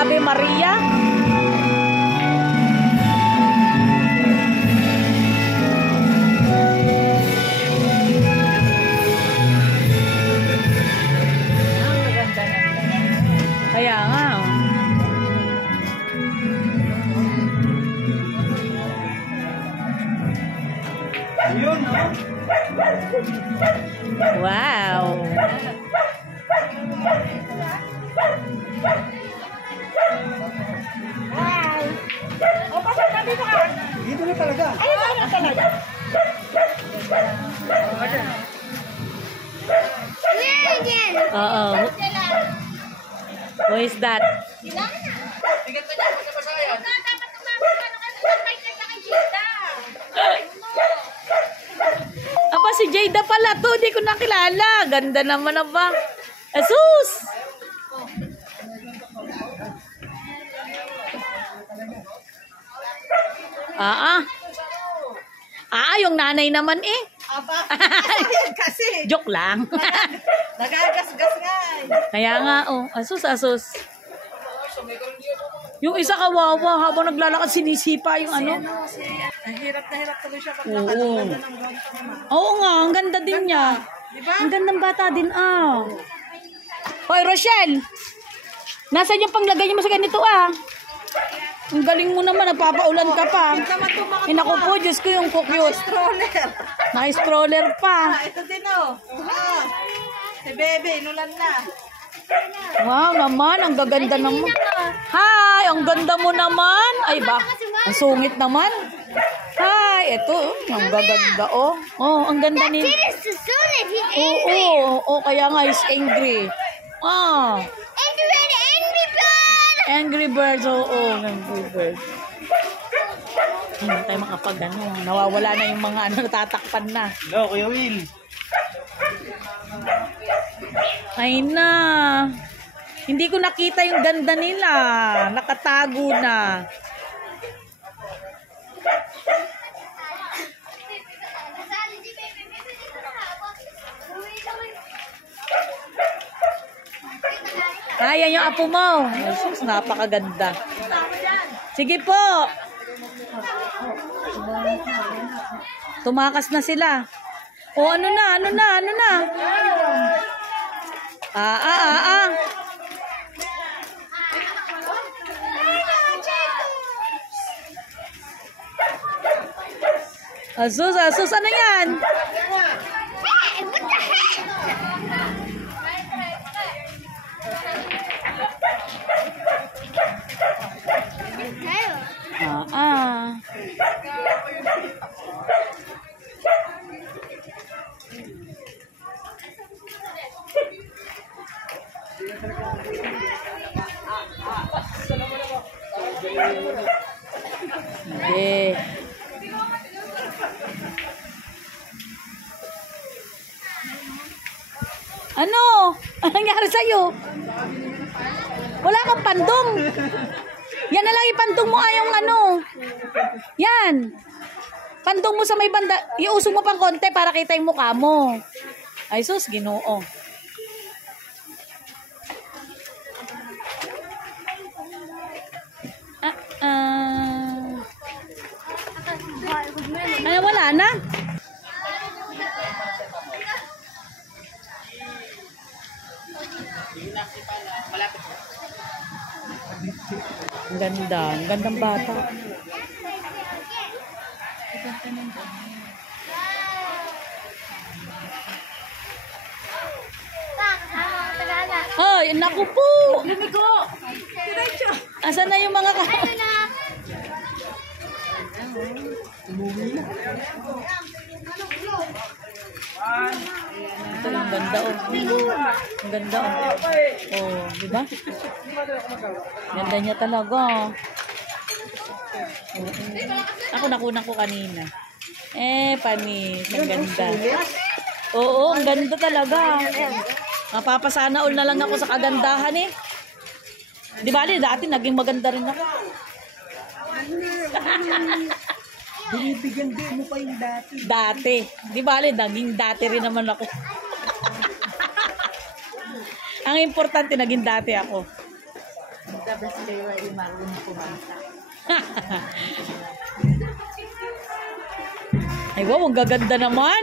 Ave Maria. Kaya nga. Ayun, no? Wow. Hi! O, pasok na dito ka. Dito na talaga. Ay, na talaga. Oo. Who is that? Tigat na niya sa basayan. Aba, si Jada pala to. Di ko nakilala. Ganda naman na ba? Asus! Yung nanay naman eh. Aba, ayan kasi. Joke lang. Nagagasgas nga eh. Kaya nga, oh. Asus. Yung isa kawawa, habang naglalakad, sinisipa yung ano. Ang hirap na hirap tuloy siya pag Oo. nakaganda ng ganito naman. Oo nga, ang ganda din niya. Diba? Ang gandang bata din, ah. Hoy, Rochelle! Nasaan yung panglagay niyo mo sa ganito, ah? Ang galing mo naman, nagpapaulan ka pa. Inaku po, Diyos ko yung cute. Stroller. Naka-stroller pa. Ito din oh. Si Bebe, inulan na. Wow, naman, ang gaganda naman. Hi, ang ganda mo naman. Ay ba, ang sungit naman. Hi, eto, ang gaganda, oh. Oh, ang ganda ni... Oo, kaya nga, he's angry. Ah. Angry Birds, oo, Angry Birds. Hindi tayo makapag, ano, nawawala na yung mga, natatakpan na. Hello, Kuya Will. Ay na. Hindi ko nakita yung ganda nila. Nakatago na. Ayan yung apo mo. Jesus, napakaganda. Sige po. Tumakas na sila. O ano na. Asus, ano yan? Hindi. Ano? Anong nangyari sa'yo? Wala kang pandong. Yan na lang ipandong mo yung ano. Yan. Pandong mo sa may banda. Iusog mo pang konti para kita yung mukha mo. Ay sus, Ginoo. Ano, wala na? Ang ganda. Ang gandang bata. Ay, naku po! Lumigo! Diretso! Asan na yung mga Ito yung ganda, oh. Ang ganda, oh. Oh, di ba? Ganda niya talaga. Ako nakunan ko kanina. Panis. Ang ganda. Oo, ang ganda talaga. Mapapasana all na lang ako sa kagandahan eh. Di ba, dati naging maganda rin ako. Binibigyan din mo pa yung dati. Dati. Di ba, naging dati rin naman ako. Ang importante, naging dati ako. Tapos kayo ay marunong kumanta. Ay, wow, ang gaganda naman.